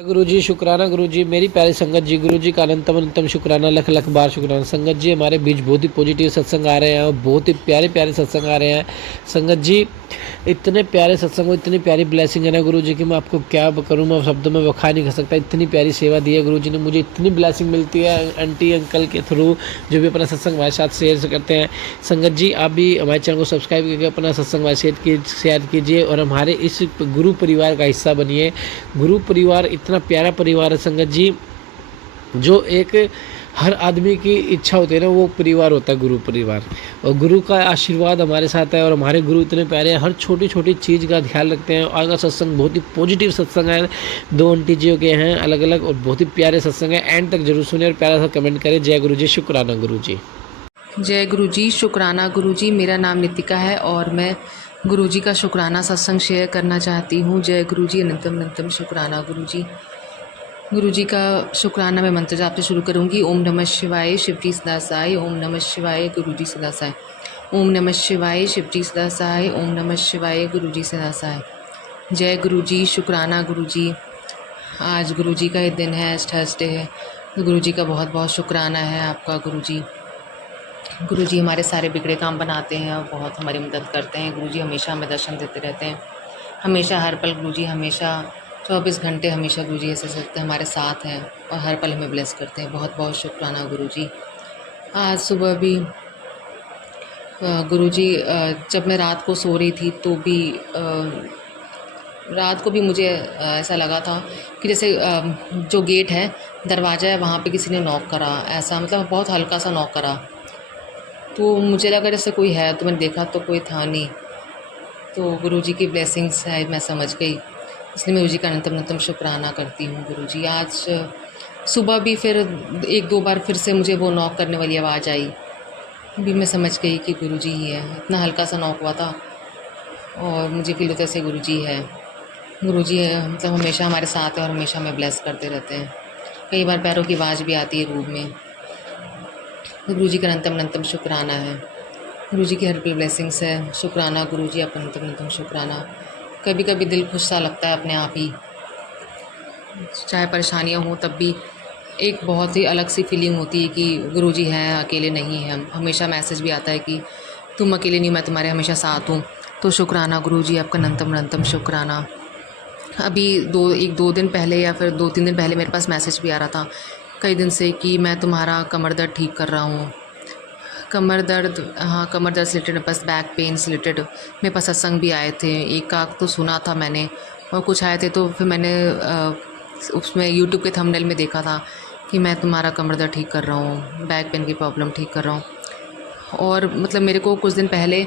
गुरु जी शुक्राना गुरु जी, मेरी प्यारी संगत जी, गुरु जी का अनंतम अनंतम शुक्राना, लख लख बार शुक्राना। संगत जी हमारे बीच बहुत ही पॉजिटिव सत्संग आ रहे हैं और बहुत ही प्यारे प्यारे सत्संग आ रहे हैं। संगत जी इतने प्यारे सत्संग, इतनी प्यारी ब्लेसिंग है ना गुरु जी की मैं आपको क्या करूँ, मैं शब्दों में बखा नहीं कर सकता। इतनी प्यारी सेवा दी है गुरु जी ने मुझे, इतनी ब्लेसिंग मिलती है आंटी अंकल के थ्रू जो भी अपना सत्संग हमारे साथ शेयर करते हैं। संगत जी आप भी हमारे चैनल को सब्सक्राइब करके अपना सत्संग हमारे शेयर कीजिए और हमारे इस गुरु परिवार का हिस्सा बनिए। गुरु परिवार इतना प्यारा परिवार है संगत जी, जो एक हर आदमी की इच्छा होती है ना, वो परिवार होता है गुरु परिवार। और गुरु का आशीर्वाद हमारे साथ है और हमारे गुरु इतने प्यारे हैं, हर छोटी छोटी चीज़ का ख्याल रखते हैं। आज का सत्संग बहुत ही पॉजिटिव सत्संग है, दो आंटी जियों के हैं अलग अलग और बहुत ही प्यारे सत्संग है। एंड तक जरूर सुने और प्यारा सा कमेंट करें। जय गुरु जी, शुक्राना गुरु जी। जय गुरु जी, शुक्राना गुरु जी। मेरा नाम नितिका है और मैं गुरु जी का शुक्राना सत्संग शेयर करना चाहती हूँ। जय गुरु जी, अनंतम अनंतम शुक्राना गुरु जी। गुरु जी का शुक्राना मैं मंत्र जाप से शुरू करूँगी। ओम नमः शिवाय, शिवजी सदा साई। ओम नमः शिवाय, गुरु जी सदा साई। ओम नमः शिवाय, शिवजी सदा साई। ओम नमः शिवाय, गुरु जी सदा साई। जय गुरु जी, शुक्राना गुरु जी। आज गुरु जी का ही दिन है, आज थर्सडे है। गुरु जी का बहुत बहुत शुक्राना है आपका गुरु जी। गुरु जी हमारे सारे बिगड़े काम बनाते हैं और बहुत हमारी मदद करते हैं। गुरु जी हमेशा हमें दर्शन देते रहते हैं, हमेशा हर पल गुरु जी हमेशा 24 घंटे हमेशा गुरु जी ऐसे सकते हमारे साथ हैं और हर पल हमें ब्लेस करते हैं। बहुत बहुत शुक्राना गुरु जी। आज सुबह भी गुरु जी जब मैं रात को सो रही थी तो भी रात को भी मुझे ऐसा लगा था कि जैसे जो गेट है, दरवाज़ा है, वहाँ पे किसी ने नॉक करा, ऐसा मतलब बहुत हल्का सा नॉक करा। तो मुझे लगा जैसे कोई है, तो मैंने देखा तो कोई था नहीं। तो गुरु जी की ब्लेसिंग्स है, मैं समझ गई, इसलिए मैं गुरु जी का अनंतम अनंतम शुक्राना करती हूँ गुरु जी। आज सुबह भी फिर एक दो बार फिर से मुझे वो नॉक करने वाली आवाज़ आई, भी मैं समझ गई कि गुरु जी ही है। इतना हल्का सा नॉक हुआ था और मुझे फील होता है जैसे गुरु जी है। गुरु जी मतलब हमेशा हमारे साथ है और हमेशा हमें ब्लेस करते रहते हैं। कई बार पैरों की आवाज़ भी आती है रूम में। गुरु जी का अनंतम अनंतम शुक्राना है। गुरु जी की हर पल ब्लेसिंग्स है। शुक्राना गुरु जी, आप अनंतम अनंतम शुक्राना। कभी कभी दिल खुश सा लगता है अपने आप ही, चाहे परेशानियाँ हों तब भी एक बहुत ही अलग सी फीलिंग होती है कि गुरु जी हैं, अकेले नहीं हैं। हमेशा मैसेज भी आता है कि तुम अकेले नहीं, मैं तुम्हारे हमेशा साथ हूँ। तो शुक्राना गुरु जी, आपका अनंतम अनंतम शुक्राना। अभी एक दो दिन पहले या फिर 2-3 दिन पहले मेरे पास मैसेज भी आ रहा था कई दिन से कि मैं तुम्हारा कमर दर्द ठीक कर रहा हूँ। कमर दर्द, हाँ, कमर दर्द से रिलेटेड, बस बैक पेन से रिलेटेड मेरे पास सत्संग भी आए थे। एक का तो सुना था मैंने और कुछ आए थे, तो फिर मैंने उसमें यूट्यूब के थंबनेल में देखा था कि मैं तुम्हारा कमर दर्द ठीक कर रहा हूँ, बैक पेन की प्रॉब्लम ठीक कर रहा हूँ। और मतलब मेरे को कुछ दिन पहले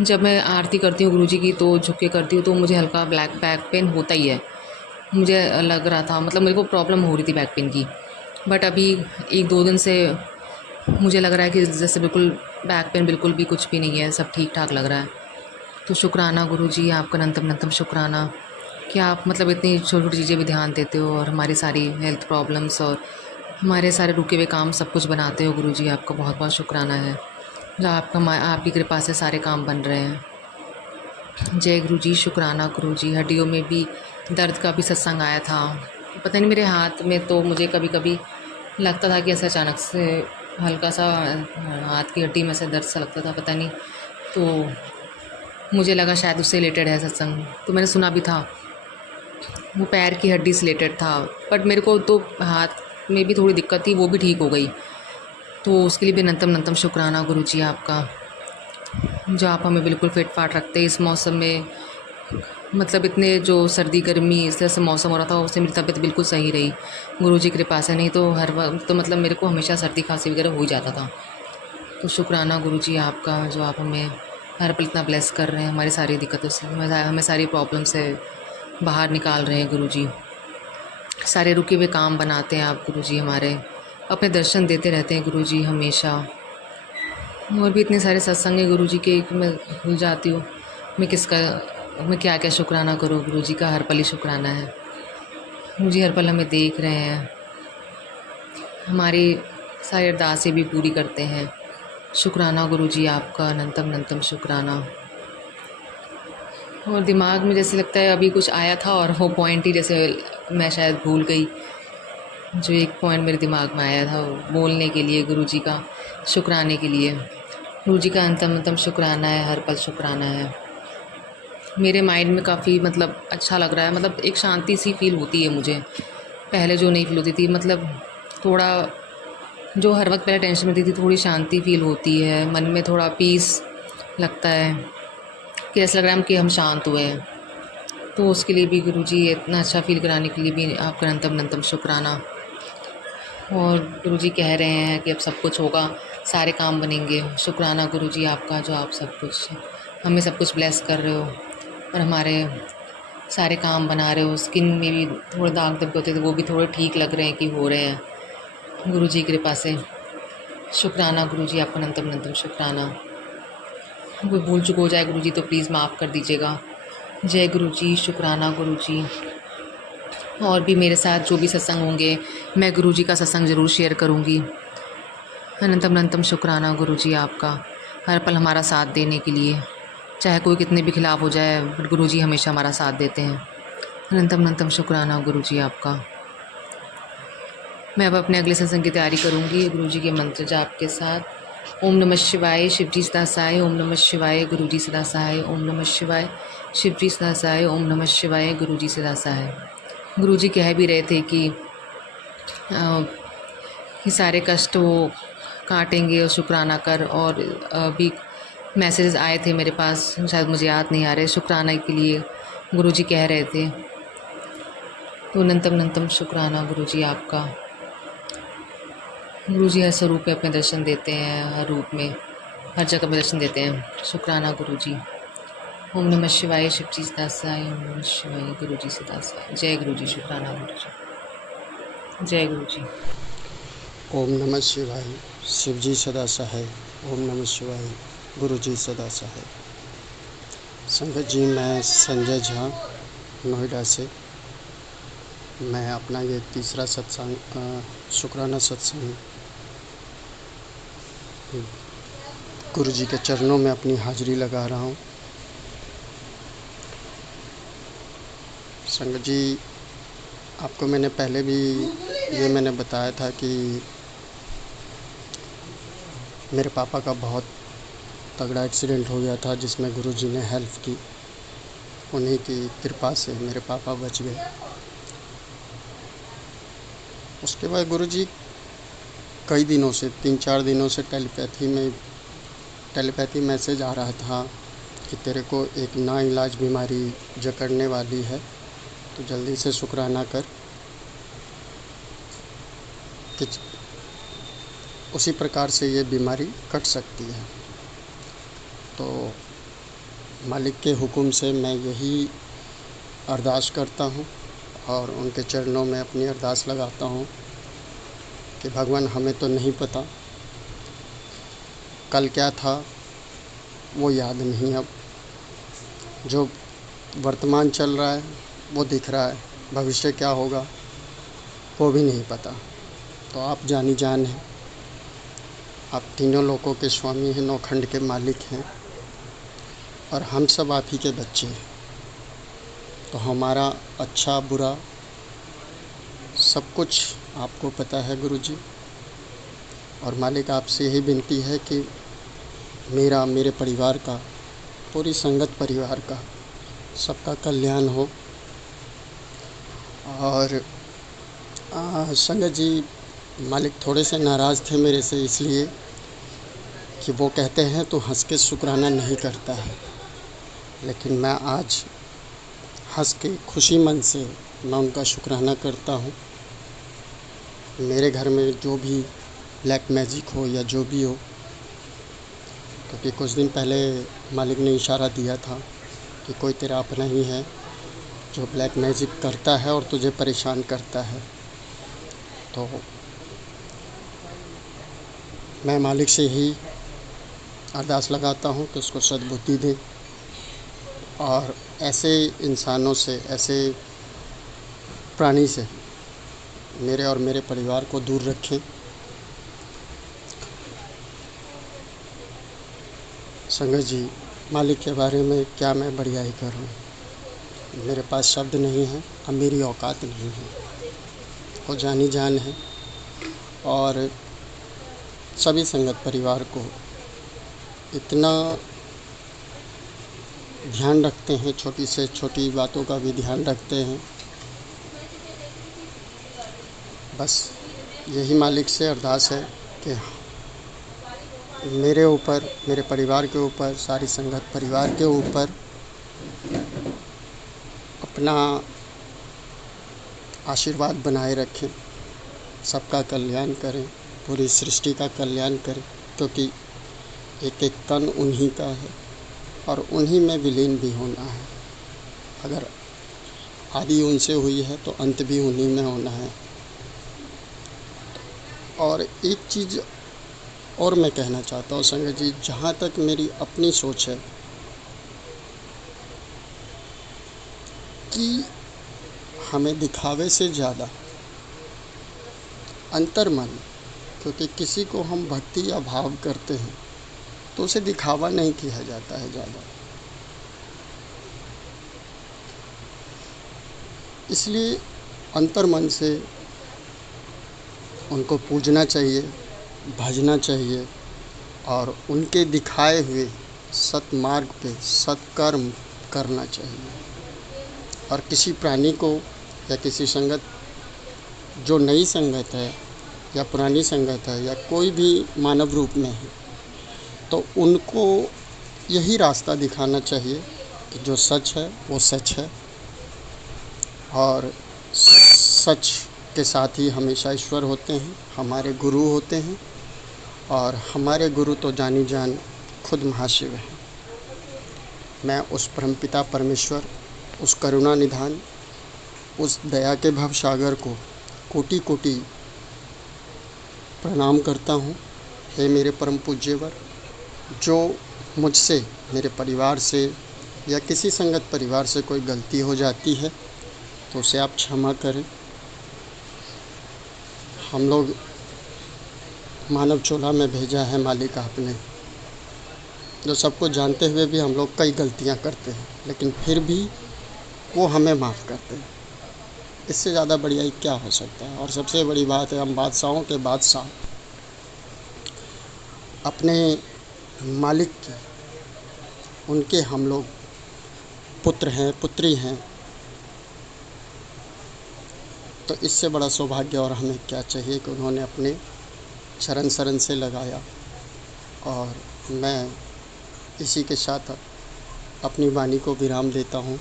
जब मैं आरती करती हूँ गुरु जी की, तो झुक के करती हूँ, तो मुझे हल्का बैक पेन होता ही है। मुझे लग रहा था, मतलब मेरे को प्रॉब्लम हो रही थी बैक पेन की, बट अभी 1-2 दिन से मुझे लग रहा है कि जैसे बिल्कुल बैक पेन बिल्कुल भी कुछ भी नहीं है, सब ठीक ठाक लग रहा है। तो शुक्राना गुरु जी, आपका अनंतम अनंतम शुक्राना कि आप मतलब इतनी छोटी छोटी चीज़ें भी ध्यान देते हो और हमारी सारी हेल्थ प्रॉब्लम्स और हमारे सारे रुके हुए काम सब कुछ बनाते हो गुरु जी। आपका बहुत बहुत शुक्राना है, जो आपकी कृपा से सारे काम बन रहे हैं। जय गुरु जी, शुक्राना गुरु जी। हड्डियों में भी दर्द का भी सत्संग आया था, पता नहीं मेरे हाथ में, तो मुझे कभी कभी लगता था कि ऐसा अचानक से हल्का सा हाथ की हड्डी में से दर्द सा लगता था, पता नहीं, तो मुझे लगा शायद उससे रिलेटेड है सत्संग। तो मैंने सुना भी था वो पैर की हड्डी से रिलेटेड था, बट मेरे को तो हाथ में भी थोड़ी दिक्कत थी, वो भी ठीक हो गई। तो उसके लिए भी अनंतम अनंतम शुक्राना गुरु जी आपका, जो आप हमें बिल्कुल फिट फाट रखते हैं इस मौसम में। मतलब इतने जो सर्दी गर्मी इस तरह से मौसम हो रहा था, उससे मेरी तबीयत बिल्कुल सही रही गुरु जी की कृपा से। नहीं तो हर वक्त तो मतलब मेरे को हमेशा सर्दी खांसी वगैरह हो ही जाता था। तो शुक्राना गुरु जी आपका, जो आप हमें हर पल इतना ब्लेस कर रहे हैं, हमारी सारी दिक्कतों से, हमें सारी प्रॉब्लम से बाहर निकाल रहे हैं गुरु जी। सारे रुके हुए काम बनाते हैं आप गुरु जी हमारे, अपने दर्शन देते रहते हैं गुरु जी हमेशा। और भी इतने सारे सत्संग हैं गुरु जी के कि मैं भूल जाती हूँ मैं क्या क्या शुक्राना करूँ। गुरु जी का हर पल ही शुक्राना है। गुरु जी हर पल हमें देख रहे हैं, हमारी सारी अरदासें भी पूरी करते हैं। शुक्राना गुरु जी आपका, अनंतम अनंतम शुक्राना। और दिमाग में जैसे लगता है अभी कुछ आया था और वो पॉइंट ही जैसे मैं शायद भूल गई। जो एक पॉइंट मेरे दिमाग में आया था वो बोलने के लिए गुरुजी का शुक्राने के लिए। गुरुजी का अंतम अंतम शुक्राना है, हर पल शुक्राना है। मेरे माइंड में काफ़ी मतलब अच्छा लग रहा है, मतलब एक शांति सी फील होती है मुझे, पहले जो नहीं फील होती थी। मतलब थोड़ा जो हर वक्त पहले टेंशन होती थी, थोड़ी शांति फील होती है मन में, थोड़ा पीस लगता है कि ऐसा लग रहा है कि हम शांत हुए हैं। तो उसके लिए भी गुरुजी इतना अच्छा फील कराने के लिए भी आपका अनंतम अनंतम शुक्राना। और गुरुजी कह रहे हैं कि अब सब कुछ होगा, सारे काम बनेंगे। शुक्राना गुरुजी आपका, जो आप सब कुछ हमें सब कुछ ब्लेस कर रहे हो और हमारे सारे काम बना रहे हो। स्किन में भी थोड़े दाग धब्बे होते थे, वो भी थोड़े ठीक लग रहे हैं कि हो रहे हैं गुरुजी की कृपा से। शुक्राना गुरुजी आपका अनंतम अनंतम शुक्राना। कोई भूल चूक हो जाए गुरुजी तो प्लीज़ माफ़ कर दीजिएगा। जय गुरुजी, शुक्राना गुरुजी। और भी मेरे साथ जो भी सत्संग होंगे, मैं गुरुजी का सत्संग ज़रूर शेयर करूँगी। अनंतम अनंतम शुक्राना गुरुजी आपका, हर पल हमारा साथ देने के लिए। चाहे कोई कितने भी खिलाफ हो जाए, बट गुरुजी हमेशा हमारा साथ देते हैं। अनंतम अनंतम शुक्राना गुरुजी आपका। मैं अब अपने अगले सत्संग की तैयारी करूँगी गुरुजी के मंत्र जाप के साथ। ओम नमः शिवाय, शिवजी सदा सहाय। ओम नमः शिवाय, गुरुजी सदा सहाय। ओम नमः शिवाय, शिवजी सदा सहाय। ओम नमः शिवाय, गुरुजी सदा सहाय। गुरुजी कह भी रहे थे कि ये सारे कष्ट वो काटेंगे और शुक्राना कर। और अभी मैसेज आए थे मेरे पास, शायद मुझे याद नहीं आ रहे, शुक्राना के लिए गुरुजी कह रहे थे। तो अनंतम अनंतम शुक्राना गुरुजी आपका। गुरुजी हर स्वरूप में अपने दर्शन देते हैं, हर रूप में, हर जगह में दर्शन देते हैं। शुक्राना गुरुजी। ओम नमः शिवाय, शिवजी सदा सहाय। ओम नमः शिवाय, गुरुजी सदा सहाय। जय गुरुजी, शुक्राना गुरुजी। जय गुरुजी। ओम नमः शिवाय, शिवजी सदा सहाय। ओम नमः शिवाय, गुरुजी सदा सहाय। संगत जी, मैं संजय झा, नोएडा से। मैं अपना ये तीसरा सत्संग, शुक्राना सत्संग, गुरुजी के चरणों में अपनी हाजिरी लगा रहा हूँ। संगत जी, आपको मैंने पहले भी मैंने बताया था कि मेरे पापा का बहुत तगड़ा एक्सीडेंट हो गया था, जिसमें गुरुजी ने हेल्प की। उन्हीं की कृपा से मेरे पापा बच गए। उसके बाद गुरुजी कई दिनों से, 3-4 दिनों से टेलीपैथी मैसेज आ रहा था कि तेरे को एक नाइलाज बीमारी जकड़ने वाली है, तो जल्दी से शुक्राना कर कि उसी प्रकार से ये बीमारी कट सकती है। तो मालिक के हुक्म से मैं यही अरदास करता हूँ और उनके चरणों में अपनी अरदास लगाता हूँ कि भगवान, हमें तो नहीं पता कल क्या था, वो याद नहीं। अब जो वर्तमान चल रहा है वो दिख रहा है, भविष्य क्या होगा वो भी नहीं पता। तो आप जानी जान हैं, आप तीनों लोकों के स्वामी हैं, 9 खंड के मालिक हैं, और हम सब आप ही के बच्चे हैं। तो हमारा अच्छा बुरा सब कुछ आपको पता है गुरुजी। और मालिक, आपसे यही विनती है कि मेरे परिवार का, पूरी संगत परिवार का, सबका कल्याण हो। और संगत जी, मालिक थोड़े से नाराज़ थे मेरे से, इसलिए कि वो कहते हैं तो हंस के शुक्राना नहीं करता है। लेकिन मैं आज हंस के, खुशी मन से मैं उनका शुक्राना करता हूँ। मेरे घर में जो भी ब्लैक मैजिक हो या जो भी हो, क्योंकि कुछ दिन पहले मालिक ने इशारा दिया था कि कोई तेरा अपना ही है जो ब्लैक मैजिक करता है और तुझे परेशान करता है। तो मैं मालिक से यही अरदास लगाता हूँ कि उसको सद्बुद्धि दे और ऐसे इंसानों से, ऐसे प्राणी से मेरे और मेरे परिवार को दूर रखें। संगत जी, मालिक के बारे में क्या मैं बढ़ियाई करूं। मेरे पास शब्द नहीं है, अब मेरी औकात नहीं है। वो जानी जान है और सभी संगत परिवार को इतना ध्यान रखते हैं, छोटी से छोटी बातों का भी ध्यान रखते हैं। बस यही मालिक से अरदास है कि मेरे ऊपर, मेरे परिवार के ऊपर, सारी संगत परिवार के ऊपर अपना आशीर्वाद बनाए रखें, सबका कल्याण करें, पूरी सृष्टि का कल्याण करें, क्योंकि एक एक कण उन्हीं का है और उन्हीं में विलीन भी होना है। अगर आदि उनसे हुई है तो अंत भी उन्हीं में होना है। और एक चीज़ और मैं कहना चाहता हूँ संगत जी, जहाँ तक मेरी अपनी सोच है कि हमें दिखावे से ज़्यादा अंतर्मन, क्योंकि किसी को हम भक्ति या भाव करते हैं तो उसे दिखावा नहीं किया जाता है ज़्यादा। इसलिए अंतर्मन से उनको पूजना चाहिए, भजना चाहिए और उनके दिखाए हुए सत्मार्ग पे सत्कर्म करना चाहिए। और किसी प्राणी को या किसी संगत, जो नई संगत है या पुरानी संगत है या कोई भी मानव रूप में है, तो उनको यही रास्ता दिखाना चाहिए कि जो सच है वो सच है और सच के साथ ही हमेशा ईश्वर होते हैं, हमारे गुरु होते हैं। और हमारे गुरु तो जानी जान खुद महाशिव हैं। मैं उस परमपिता परमेश्वर, उस करुणा निधान, उस दया के भव सागर को कोटि कोटि प्रणाम करता हूँ। हे मेरे परम पूज्यवर, जो मुझसे, मेरे परिवार से या किसी संगत परिवार से कोई गलती हो जाती है तो उसे आप क्षमा करें। हम लोग मानव चोला में भेजा है मालिक आपने, जो सबको जानते हुए भी हम लोग कई गलतियां करते हैं, लेकिन फिर भी वो हमें माफ़ करते हैं। इससे ज़्यादा बढ़िया क्या हो सकता है। और सबसे बड़ी बात है, हम बादशाहों के बादशाह अपने मालिक की, उनके हम लोग पुत्र हैं, पुत्री हैं। तो इससे बड़ा सौभाग्य और हमें क्या चाहिए कि उन्होंने अपने चरण शरण से लगाया। और मैं इसी के साथ अपनी वाणी को विराम देता हूँ।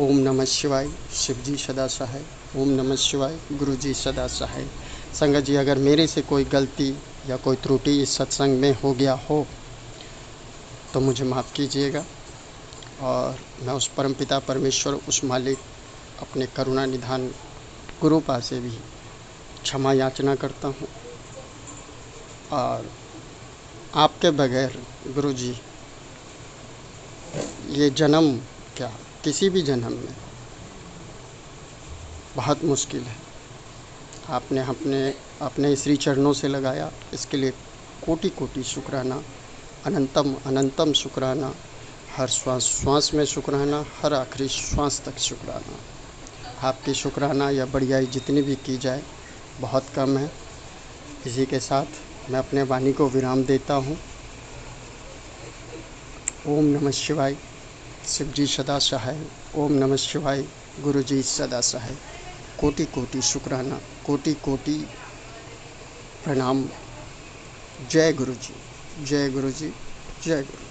ओम नमः शिवाय, शिव जी सदा सहाय। ओम नमः शिवाय, गुरु जी सदा सहाय। संगत जी, अगर मेरे से कोई गलती या कोई त्रुटि इस सत्संग में हो गया हो तो मुझे माफ़ कीजिएगा। और मैं उस परमपिता परमेश्वर, उस मालिक, अपने करुणा निधान गुरुपा से भी क्षमा याचना करता हूँ। और आपके बगैर गुरु जी, ये जन्म क्या, किसी भी जन्म में बहुत मुश्किल है। आपने अपने श्री चरणों से लगाया, इसके लिए कोटि कोटि शुक्राना, अनंतम अनंतम शुक्राना। हर श्वास श्वास में शुक्राना, हर आखिरी श्वास तक शुक्राना। आपकी शुक्राना या बढ़ियाई जितनी भी की जाए बहुत कम है। इसी के साथ मैं अपने वाणी को विराम देता हूँ। ओम नमः शिवाय, शिव जी सदा सहाय। ओम नमः शिवाय, गुरु जी सदा सहाय। कोटि कोटि शुक्राना, कोटि कोटि प्रणाम। जय गुरु जी, जय गुरु जी, जय गुरु जी।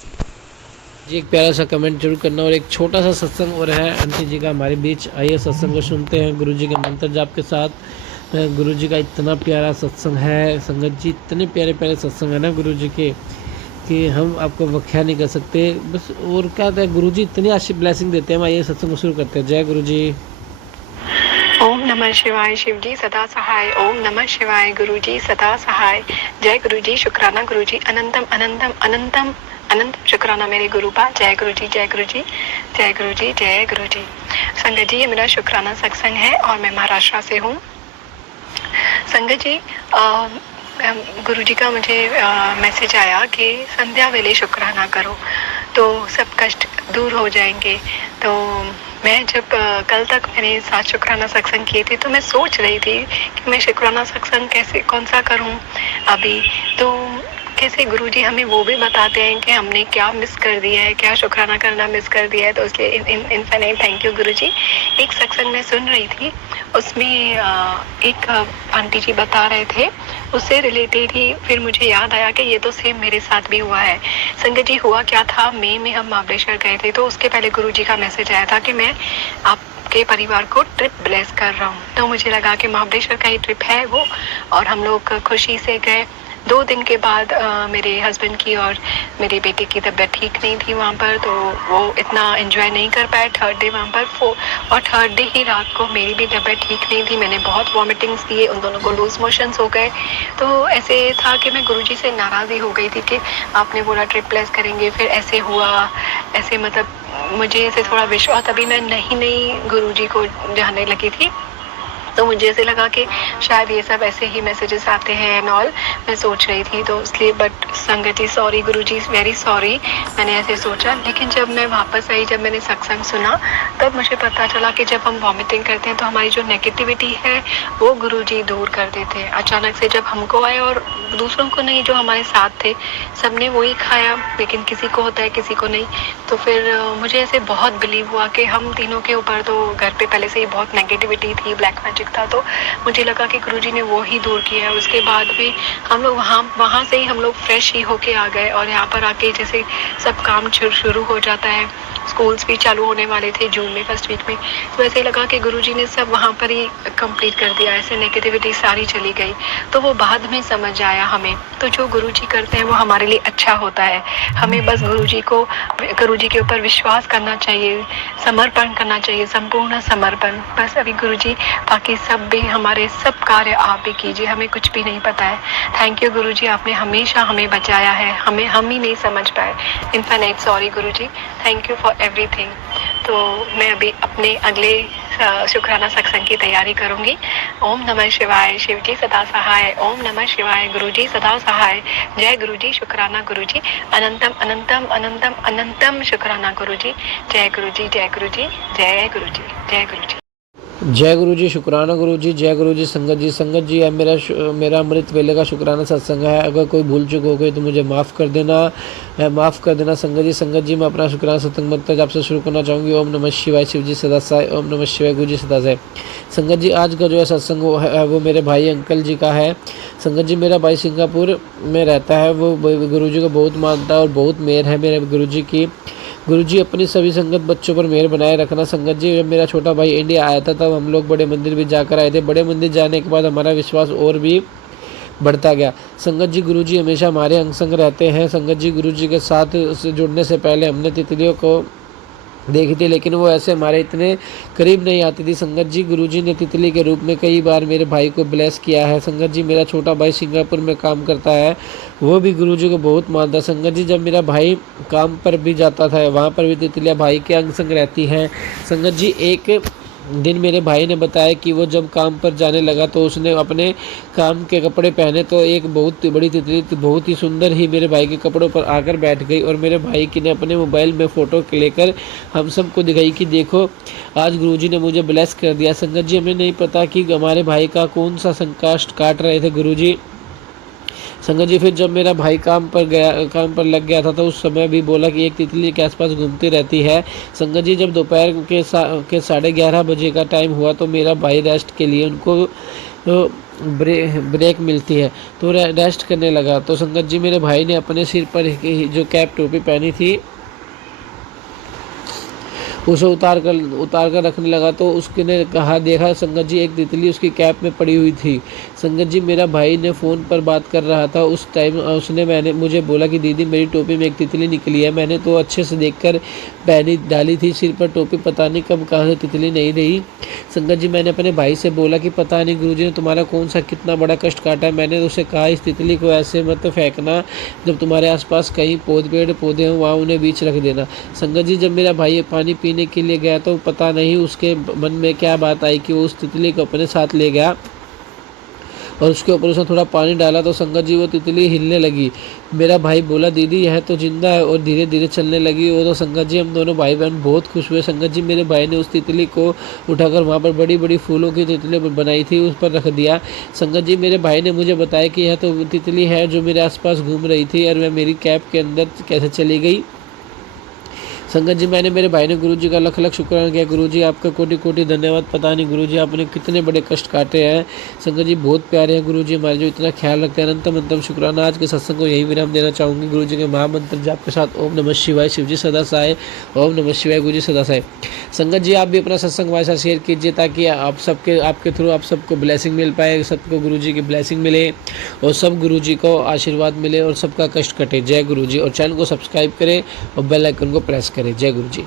जी एक प्यारा सा कमेंट जरूर करना। और एक छोटा सा सत्संग और है आंटी जी का हमारे बीच। आइए सत्संग को सुनते हैं गुरु जी के मंत्र जाप के साथ। गुरु जी का इतना प्यारा सत्संग है संगत जी, इतने प्यारे प्यारे सत्संग है ना गुरु जी के कि हम आपको व्याख्या नहीं कर सकते। बस और क्या होता है, गुरु जी इतनी अच्छी ब्लेसिंग देते हैं। आइए सत्संग को शुरू करते हैं। जय गुरु जी। ओम नमः शिवाय, शिव जी सदा सहाय। ओम नमः शिवाय, गुरु जी सदा सहाय। जय गुरु जी, शुक्राना गुरु जी, अनंतम अनंतम अनंतम अनंतम शुक्राना मेरे गुरु बा। जय गुरु जी, जय गुरु जी, जय गुरु जी, जय गुरु जी। संगत जी, ये मेरा शुक्राना सत्संग है और मैं महाराष्ट्र से हूँ। संगत जी, गुरु जी का मुझे मैसेज आया कि संध्या वेले शुक्राना करो। तो सब कष्ट दूर हो जाएंगे। तो मैं जब कल तक मैंने 7 शुक्राना सत्संग किए थे, तो मैं सोच रही थी कि मैं शुक्राना सत्संग कैसे कौन सा करूं अभी। तो कैसे गुरुजी हमें वो भी बताते हैं कि हमने क्या मिस कर दिया है, क्या शुक्राना करना मिस कर दिया है। तो इसलिए इनफाइनाइट थैंक यू गुरुजी। एक सत्संग मैं सुन रही थी, उसमें एक आंटी जी बता रहे थे, उससे रिलेटेड ही फिर मुझे याद आया कि ये तो सेम मेरे साथ भी हुआ है। संगत जी हुआ क्या था, मई में हम महाबलेश्वर गए थे, तो उसके पहले गुरुजी का मैसेज आया था कि मैं आपके परिवार को ट्रिप ब्लेस कर रहा हूँ। तो मुझे लगा कि महाबलेश्वर का ही ट्रिप है वो, और हम लोग खुशी से गए। 2 दिन के बाद मेरे हस्बैंड की और मेरे बेटे की तबीयत ठीक नहीं थी वहाँ पर, तो वो इतना एंजॉय नहीं कर पाए 3rd डे वहाँ पर। और 3rd डे ही रात को मेरी भी तबीयत ठीक नहीं थी, मैंने बहुत वॉमिटिंग्स दिए, उन दोनों को लूज मोशंस हो गए। तो ऐसे था कि मैं गुरुजी से नाराज़ ही हो गई थी कि आपने बोला ट्रिप प्लेस करेंगे, फिर ऐसे हुआ। ऐसे मतलब मुझे ऐसे थोड़ा विश्वास, अभी मैं नई गुरुजी को जानने लगी थी, तो मुझे ऐसे लगा कि शायद ये सब ऐसे ही मैसेजेस आते हैं एंड ऑल, मैं सोच रही थी। तो इसलिए बट संगत जी सॉरी, गुरुजी वेरी सॉरी, मैंने ऐसे सोचा। लेकिन जब मैं वापस आई, जब मैंने सत्संग सुना, तब मुझे पता चला कि जब हम वॉमिटिंग करते हैं तो हमारी जो नेगेटिविटी है वो गुरुजी दूर कर देते हैं। अचानक से जब हमको आए और दूसरों को नहीं, जो हमारे साथ थे सबने वही खाया, लेकिन किसी को होता है किसी को नहीं। तो फिर मुझे ऐसे बहुत बिलीव हुआ कि हम तीनों के ऊपर तो घर पे पहले से ही बहुत नेगेटिविटी थी, ब्लैक मैजिक था, तो मुझे लगा कि गुरुजी ने वो ही दूर किया है। उसके बाद भी हम लोग वहाँ से ही हम लोग फ्रेश ही होके आ गए, और यहाँ पर आके जैसे सब काम शुरू हो जाता है, स्कूल्स भी चालू होने वाले थे जून में 1st वीक में, तो ऐसे लगा कि गुरुजी ने सब वहाँ पर ही कंप्लीट कर दिया, ऐसे नेगेटिविटी सारी चली गई। तो वो बाद में समझ आया हमें, तो जो गुरुजी करते हैं वो हमारे लिए अच्छा होता है। हमें बस गुरुजी के ऊपर विश्वास करना चाहिए, समर्पण करना चाहिए, संपूर्ण समर्पण। बस अभी गुरुजी, बाकी सब भी हमारे सब कार्य आप ही कीजिए, हमें कुछ भी नहीं पता है। थैंक यू गुरुजी, आपने हमेशा हमें बचाया है, हम ही नहीं समझ पाए। Infinite sorry Guruji, thank you for everything. तो मैं अभी अपने अगले शुक्राना सत्संग की तैयारी करूंगी। ओम नमः शिवाय, शिव जी सदा सहाय। ओम नमः शिवाय, गुरु जी सदा सहाय। जय गुरु जी, शुक्राना गुरु जी, अनंतम अनंतम अनंतम अनंतम शुक्राना गुरु जी। जय गुरु जी, जय गुरु जी, जय गुरु जी, जय गुरु जी। जय गुरु जी, शुक्राना गुरु जी, जय गुरु जी। संगत जी अब मेरा अमृत वेले का शुक्राना सत्संग है। अगर कोई भूल चूक हो गई तो मुझे माफ़ कर देना संगत जी। मैं अपना शुक्राना सत्संग मंत्र आपसे शुरू करना चाहूँगी। ओम नमः शिवाय, शिव जी सदा सहाय। ओम नमः शिवाय, गुरु जी सदा सहाय। संगत जी आज का जो है सत्संग वो मेरे भाई अंकल जी का है। संगत जी मेरा भाई सिंगापुर में रहता है, वो गुरु जी को बहुत मानता है और बहुत मेहर है मेरे गुरु जी की। गुरुजी अपनी सभी संगत बच्चों पर मेहर बनाए रखना। संगत जी जब मेरा छोटा भाई इंडिया आया था तब हम लोग बड़े मंदिर भी जाकर आए थे। बड़े मंदिर जाने के बाद हमारा विश्वास और भी बढ़ता गया। संगत जी गुरुजी हमेशा हमारे अंग संग रहते हैं। संगत जी गुरुजी के साथ जुड़ने से पहले हमने तितलियों को देखी थी, लेकिन वो ऐसे हमारे इतने करीब नहीं आती थी। संगत जी गुरुजी ने तितली के रूप में कई बार मेरे भाई को ब्लेस किया है। संगत जी मेरा छोटा भाई सिंगापुर में काम करता है, वो भी गुरुजी को बहुत मानता है। संगत जी जब मेरा भाई काम पर भी जाता था वहाँ पर भी तितलियाँ भाई के अंग संग रहती हैं। संगत जी एक दिन मेरे भाई ने बताया कि वो जब काम पर जाने लगा तो उसने अपने काम के कपड़े पहने तो एक बहुत बड़ी तितली बहुत ही सुंदर ही मेरे भाई के कपड़ों पर आकर बैठ गई और मेरे भाई की ने अपने मोबाइल में फ़ोटो लेकर हम सबको दिखाई कि देखो आज गुरुजी ने मुझे ब्लेस कर दिया। संगत जी हमें नहीं पता कि हमारे भाई का कौन सा संकष्ट काट रहे थे गुरुजी। संगत जी फिर जब मेरा भाई काम पर लग गया था तो उस समय भी बोला कि एक तितली के आसपास घूमती रहती है। संगत जी जब दोपहर के 11:30 बजे का टाइम हुआ तो मेरा भाई रेस्ट के लिए उनको ब्रेक मिलती है तो रेस्ट करने लगा। तो संगत जी मेरे भाई ने अपने सिर पर जो कैप टोपी पहनी थी उसे उतार कर रखने लगा तो उसने देखा संगत जी एक तितली उसकी कैप में पड़ी हुई थी। संगत जी मेरा भाई ने फ़ोन पर बात कर रहा था उस टाइम उसने मुझे बोला कि दीदी मेरी टोपी में एक तितली निकली है। मैंने तो अच्छे से देखकर पहनी डाली थी सिर पर टोपी, पता नहीं कब कहाँ से तितली नहीं रही। संगत जी मैंने अपने भाई से बोला कि पता नहीं गुरुजी ने तुम्हारा कौन सा कितना बड़ा कष्ट काटा है। मैंने उसे कहा इस तितली को ऐसे मत फेंकना, जब तुम्हारे आसपास कहीं पेड़ पौधे हों वहाँ उन्हें बीच रख देना। संगत जी जब मेरा भाई पानी पीने के लिए गया तो पता नहीं उसके मन में क्या बात आई कि वो उस तितली को अपने साथ ले गया और उसके ऊपर उसने थोड़ा पानी डाला तो संगत जी वो तितली हिलने लगी। मेरा भाई बोला दीदी यह तो जिंदा है, और धीरे धीरे चलने लगी। वो तो संगत जी हम दोनों भाई बहन बहुत खुश हुए। संगत जी मेरे भाई ने उस तितली को उठाकर वहाँ पर बड़ी बड़ी फूलों की तितली बनाई थी उस पर रख दिया। संगत जी मेरे भाई ने मुझे बताया कि यह तो तितली है जो मेरे आसपास घूम रही थी और वह मेरी कैप के अंदर कैसे चली गई। संगत जी मैंने मेरे भाई ने गुरुजी का लख लख शुक्राना किया। गुरुजी आपका कोटि कोटि धन्यवाद। पता नहीं गुरुजी आपने कितने बड़े कष्ट काटे हैं। संगत जी बहुत प्यारे हैं गुरुजी हमारे, जो इतना ख्याल रखते हैं। अनंतम अनंतम शुक्राना। आज के सत्संग को यही विराम देना चाहूँगी। गुरुजी के महामंत्र जाप के साथ ओम नमः शिवाय, शिवजी सदा सहाय। ओम नमः शिवाय, गुरुजी सदा सहाय। संगत जी आप भी अपना सत्संग हमारे साथ शेयर कीजिए ताकि आपके थ्रू आप सबको ब्लेसिंग मिल पाए, सबको गुरुजी की ब्लेसिंग मिले और सब गुरुजी को आशीर्वाद मिले और सबका कष्ट कटे। जय गुरुजी। और चैनल को सब्सक्राइब करें और बेल आइकन को प्रेस करें। जय गुरुजी।